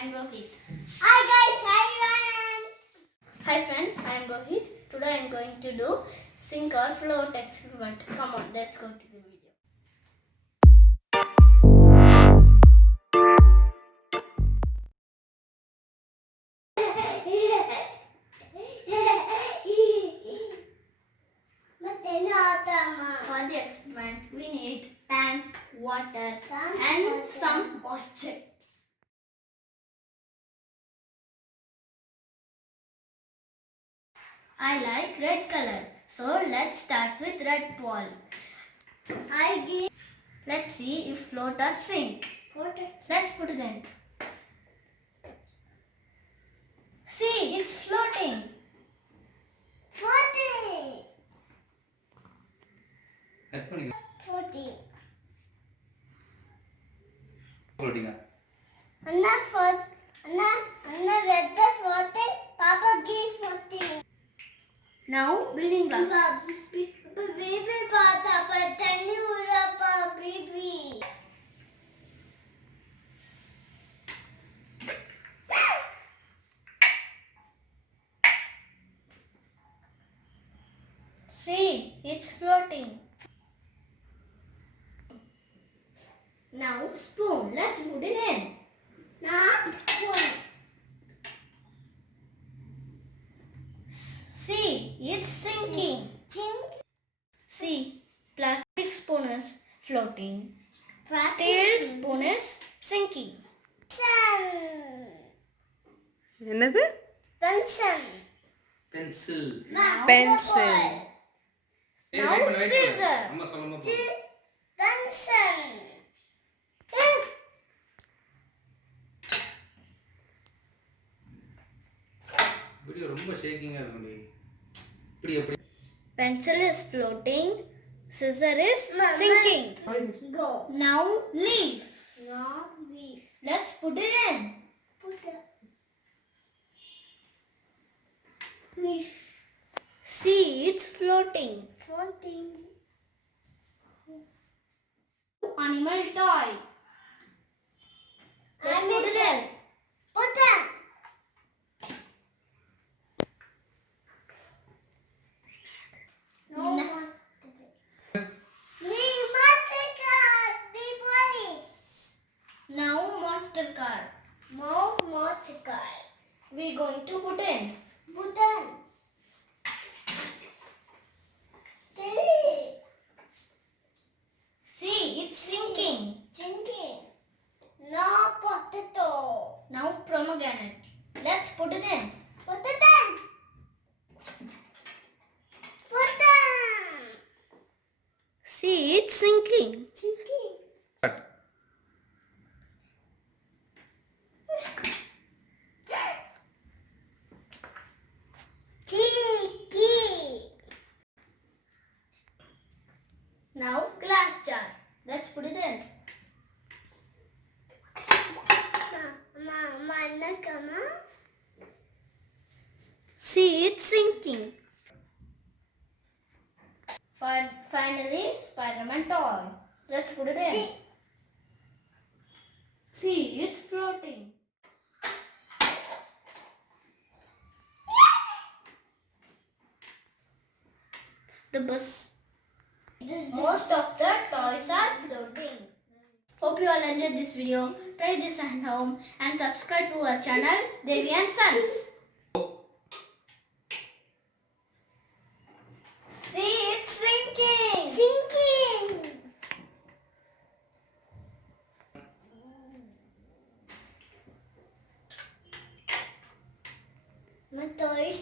I'm Rohit. Hi guys, hi everyone. Hi friends, I'm Rohit. Today I'm going to do sink or float experiment. Come on, let's go to the video. For the experiment, we need tank, water, and some objects. I like red color, so let's start with red ball. Let's see if float or sink. Let's put it in. See, it's floating. Floating. Anna red floating. Papa give floating. Now building blocks. Baby Papa, but tell you baby. See, it's floating. Now spoon. Let's put it in. Now spoon. See, it's sinking. See, plastic spoon is floating. Steel spoon is sinking. என்னது Pencil. Pencil pencil Now scissor. அம்மா சொல்லுமா Pencil. Video ரொம்ப ஷேக்கிங்கா இருக்குடி இப்படி எப்படி Pencil is floating. Scissor is sinking. Go. Now leaf. Now leaf. Let's put it in. Put a leaf. See, it's floating. Floating. Animal toy. Let's put it in. Put a no. Now monster car. We're going to put in. Button. See, it's sinking. Chinky. No potato. Now pomegranate. Let's put it in. Put it in. Put in. See, it's sinking. Chinky. Cheeky. Now glass jar. Let's put it in. Mama. See, it's sinking. Finally, Spider-Man toy. Let's put it in. See, it's floating. The bus. Most of the toys are floating. Hope you all enjoyed this video. Try this at home and subscribe to our channel, Devi and Sons. See, it's sinking. Sinking. My toy is